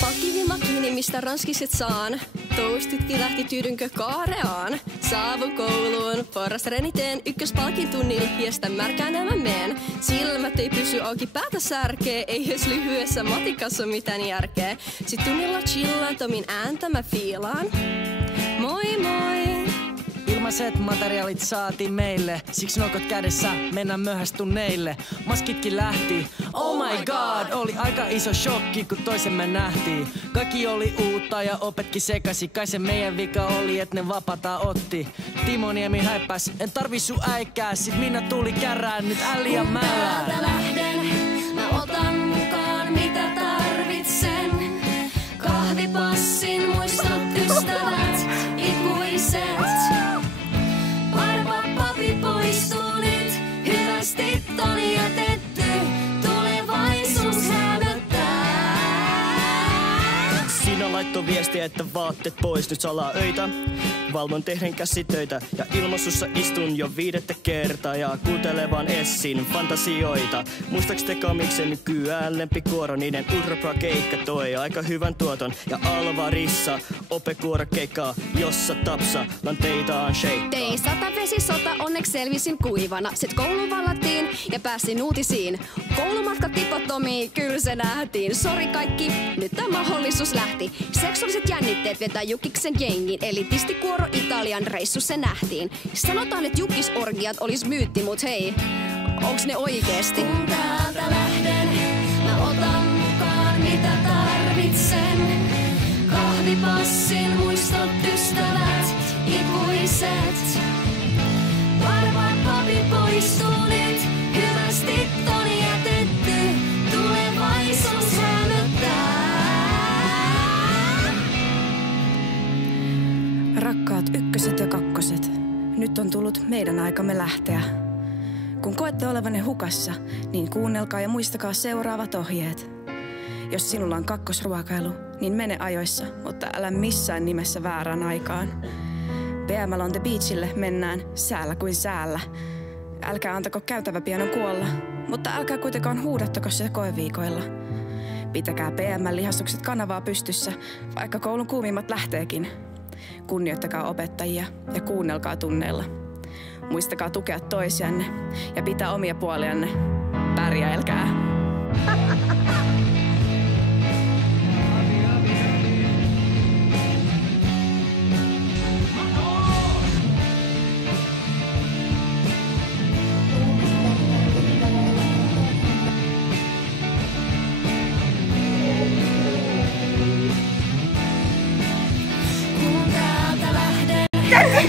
Palkkivimma kiinni, mistä ranskiset saan. Toastitkin lähti tyydynkö kaareaan. Saavun kouluun, porrasreeni teen. Ykköspalkin tunnilla hiestä märkään meen. Silmät ei pysy auki, päätä särkee. Ei edes lyhyessä matikassa mitään järkeä. Sit tunnilla chillaan, Tomin ääntä mä fiilaan. Moi moi! Ilmaiset materiaalit saatiin meille, siksi nokot kädessä mennään myöhästunneille. Maskitkin lähti, oh my god, oli aika iso shokki kun toisemme nähtiin. Kaikki oli uutta ja opetkin sekasi, kai se meidän vika oli et ne vapata otti. Timo Niemi häippäs, en tarvi sun äikää, sit Minna tuli kärään, nyt äli ja mällää. Kun täältä lähden, mä otan mukaan mitä tarvitsen. Kahvipassin, muistot, ystävät, ikuiset. Papi poistuu nyt, hyvästi on jätetty, tulevaisuus hämöttää. Siinä laittoi viestiä, että vaatteet pois, nyt salaa öitä. Valvon tehden käsitöitä ja ilmasussa istun jo 5. kertaa ja kuuntelevan Essin fantasioita. Muistaaks te kamiksen nykyään lempikuoro, niiden ultrapra-keikka toi aika hyvän tuoton. Ja Alvarissa opekuorokeikkaa, jossa tapsa lanteitaan sheikkaa. Tein satavesisota, onneksi selvisin kuivana. Sit koulu vallattiin ja pääsin uutisiin. Koulumatka tipottomii, kyllä se nähtiin. Sori kaikki, nyt tämä mahdollisuus lähti. Seksuaaliset jännitteet vetää Jukiksen jengin, elitistikuoro Italian reissu se nähtiin. Sanotaan, että Jukisorgiat olis myytti, mut hei, onks ne oikeesti? Kun täältä lähden, mä otan mukaan mitä tarvitsen. Kahvipassin, muistot, ystävät, ikuiset. Papi poistuu nyt, hyvästi on jätetty, tulevaisuus hämöttää. Rakkaat ykköset ja kakkoset, nyt on tullut meidän aikamme lähteä. Kun koette olevanne hukassa, niin kuunnelkaa ja muistakaa seuraavat ohjeet. Jos sinulla on kakkosruokailu, niin mene ajoissa, mutta älä missään nimessä väärään aikaan. PML on the beachille mennään säällä kuin säällä. Älkää antako käytäväpianon kuolla, mutta älkää kuitenkaan huudattako se koeviikoilla. Pitäkää PML-lihastukset kanavaa pystyssä, vaikka koulun kuumimmat lähteekin. Kunnioittakaa opettajia ja kuunnelkaa tunneilla. Muistakaa tukea toisianne ja pitää omia puolianne. Pärjäilkää! Kun täältä lähden,